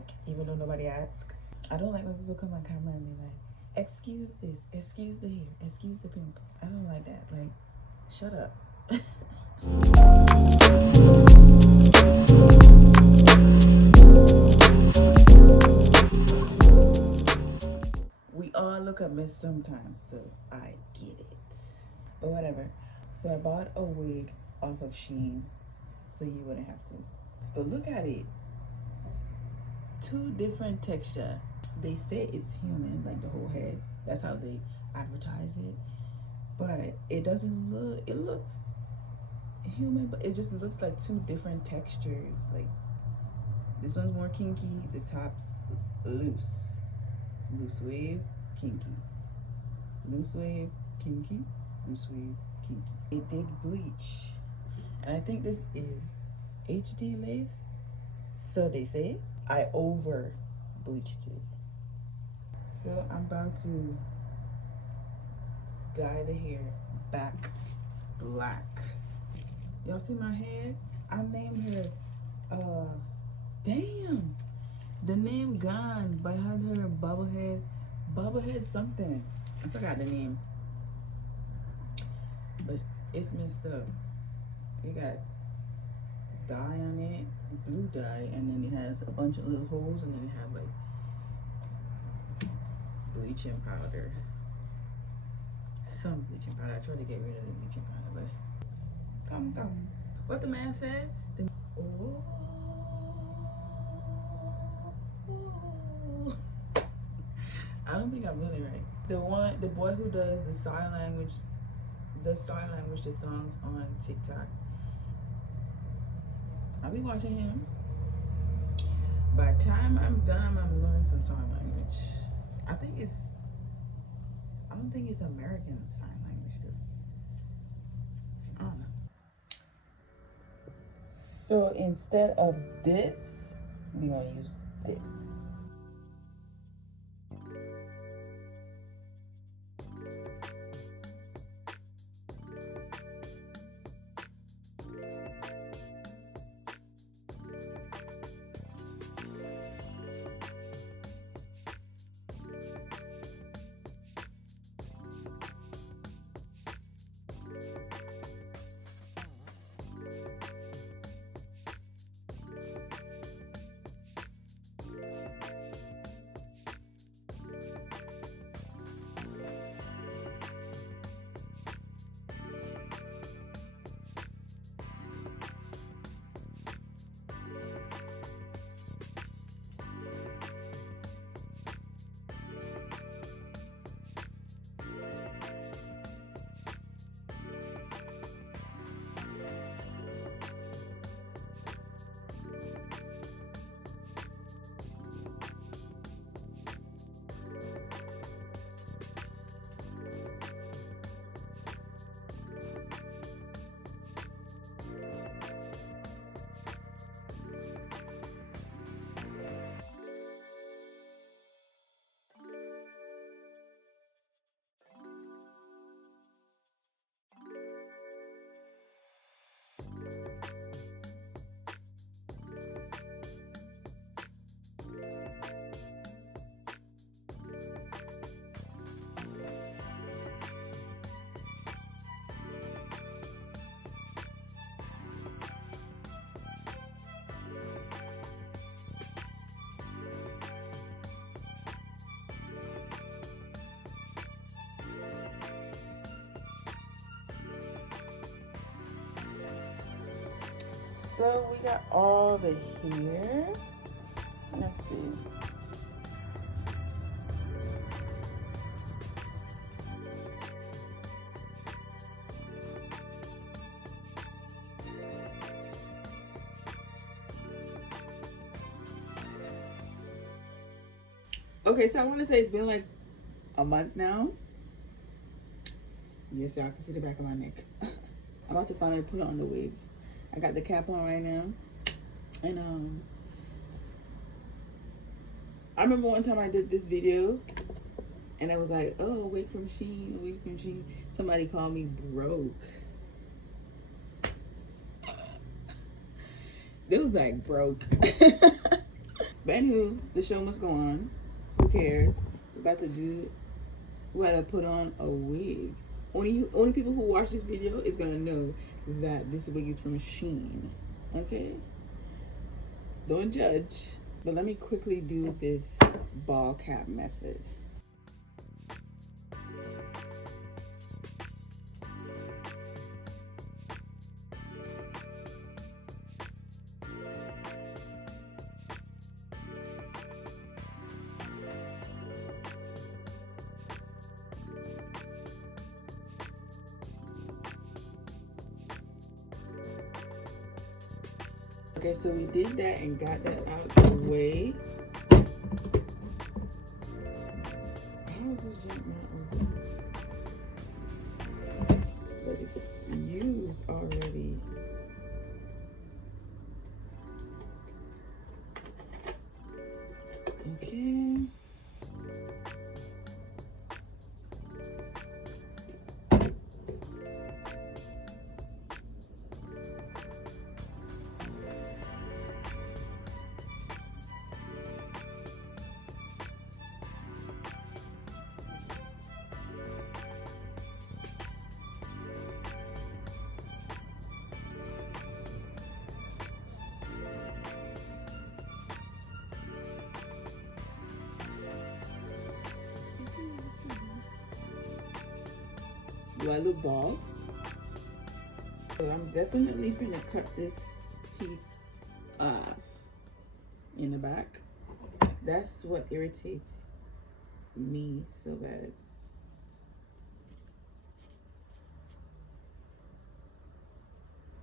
mic, even though nobody asked. I don't like when people come on camera and be like, excuse this, excuse the hair, excuse the pimple. I don't like that. Like, shut up. We all look a mess sometimes, so I get it. But whatever. So I bought a wig off of SHEIN so you wouldn't have to. But look at it. Two different texture. They say it's human, like the whole head. That's how they advertise it. But it doesn't look, it looks human, but it just looks like two different textures. Like this one's more kinky, the top's loose. Loose wave, kinky. Loose wave, kinky. Loose wave, kinky. It did bleach. And I think this is HD lace. So they say. I over bleached it. So I'm about to dye the hair back black. Y'all see my head? I named her damn, the name gone, but I had her bubblehead something. I forgot the name, but it's messed up. It got dye on it, blue dye, and then it has a bunch of little holes, and then it have like bleaching powder, some bleaching powder. I tried to get rid of the bleaching powder, but come what the man said, oh. I don't think I'm doing it right. The boy who does the sign language, the songs on TikTok. I'll be watching him. By the time I'm done, I'm gonna learn some sign language. I don't think it's American sign language though. I don't know. So instead of this, we're gonna use this. So we got all the hair. Let's see. Okay, so I want to say it's been like a month now. Yes, y'all can see the back of my neck. I'm about to finally put on the wig. I got the cap on right now, and I remember one time I did this video, and I was like, "Oh, a wig from SHEIN, a wig from SHEIN." Somebody called me broke. It was like broke. But anywho, the show must go on. Who cares? We're about to do. We gotta put on a wig. Only people who watch this video is gonna know that this wig is from SHEIN. Okay? Don't judge. But let me quickly do this ball cap method. Okay, so we did that and got that out the way. How is this junk not open? But it's used already. Okay. Do I look bald? So I'm definitely gonna cut this piece off in the back. That's what irritates me so bad.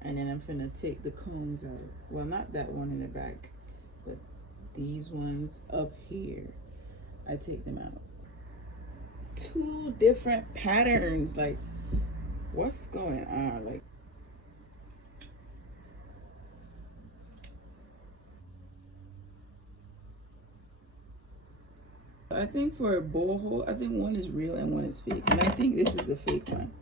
And then I'm gonna take the combs out. Well, not that one in the back, but these ones up here. I take them out. Two different patterns. Like, what's going on? Like, I think for a bowl hole, I think one is real and one is fake. And I think this is a fake one.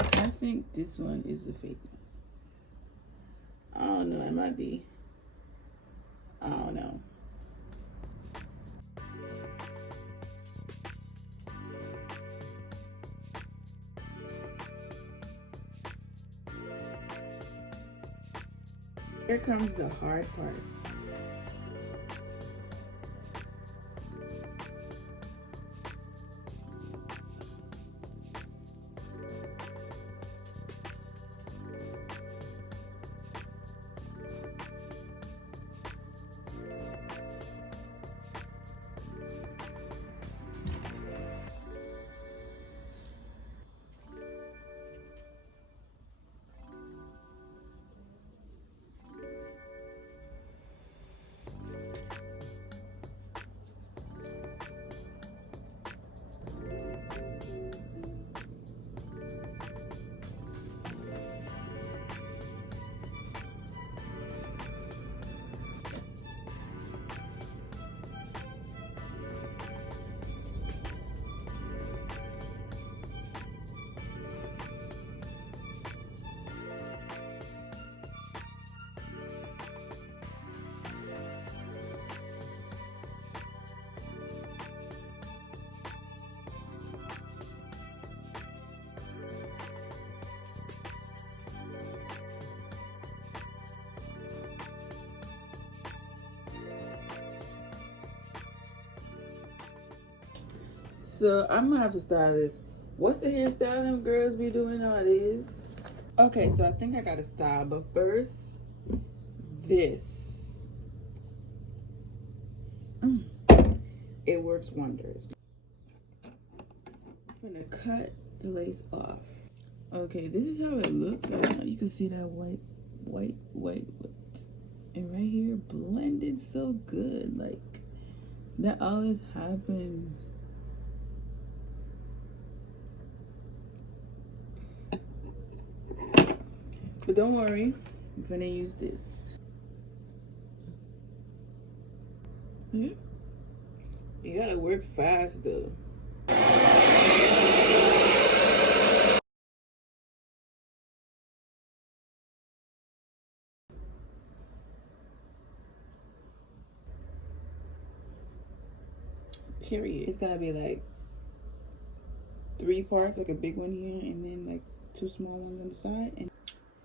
I think this one is a fake one. I don't know. It might be. I don't know. Here comes the hard part. So I'm gonna have to style this. What's the hairstyle them girls be doing nowadays? Okay, so I think I got a style, but first, this. It works wonders. I'm gonna cut the lace off. Okay, this is how it looks right now. You can see that white. And right here, blended so good. Like, that always happens. But don't worry, I'm gonna use this. You gotta work fast though. carry it. It's gonna be like 3 parts, like a big one here, and then like 2 small ones on the side. And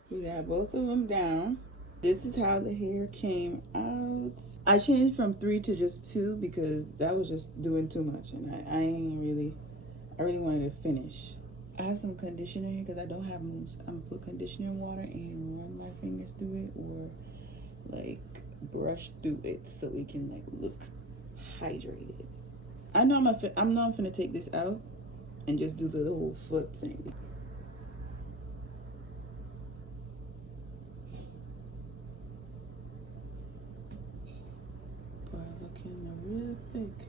we got both of them down. This is how the hair came out. I changed from 3 to just 2 because that was just doing too much, and I really wanted to finish. I have some conditioner because I don't have mousse. I'm gonna put conditioner in water and run my fingers through it, or like brush through it so it can like look hydrated. I know I'm gonna take this out and just do the whole flip thing. But looking real thick.